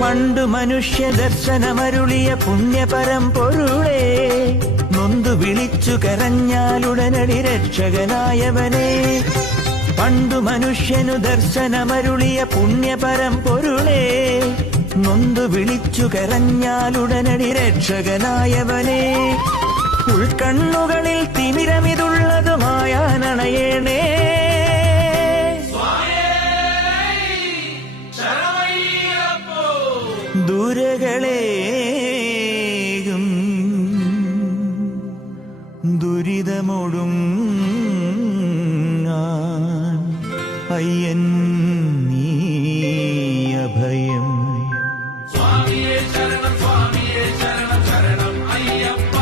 പണ്ടു മനുഷ്യ ദർശനമരുളിയ പുണ്യപരമ്പൊരുളേ, നൊന്തു വിളിച്ചു കരഞ്ഞാലുടനടി രക്ഷകനായവനെ. പണ്ടു മനുഷ്യനു ദർശനമരുളിയ പുണ്യപരമ്പൊരുളേ, നൊന്തു വിളിച്ചു കരഞ്ഞാലുടനടി രക്ഷകനായവനെ. ഉൾക്കണ്ണുകളിൽ തിമിരമിതുള്ളതുമായാനണയേണേ. ദൂരകളേകും ദുരിതമൊടുങ്ങാൻ അയ്യൻ നീ അഭയം. സ്വാമിയേ ശരണം, സ്വാമിയേ ശരണം, ശരണം അയ്യപ്പ.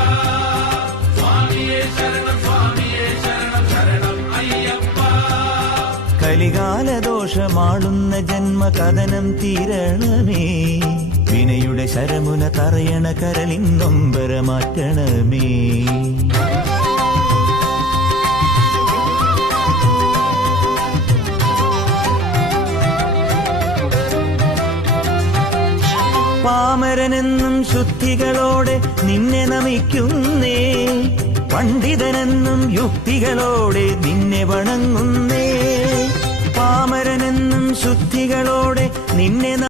സ്വാമിയേ ശരണം, സ്വാമിയേ ശരണം, ശരണം അയ്യപ്പ. കലികാലദോഷമാളുന്ന ജന്മകഥനം തീരണമേ, വിനയുടെ ശരമുന തറയണ കരളിൻ നൊമ്പര മാറ്റണമേ. പാമരനെന്നും ശുദ്ധികളോടെ നിന്നെ നമിക്കുന്നേ, പണ്ഡിതനെന്നും യുക്തികളോടെ നിന്നെ വണങ്ങുന്നേ. പാമരനെന്നും ശുദ്ധികളോടെ നിന്നെ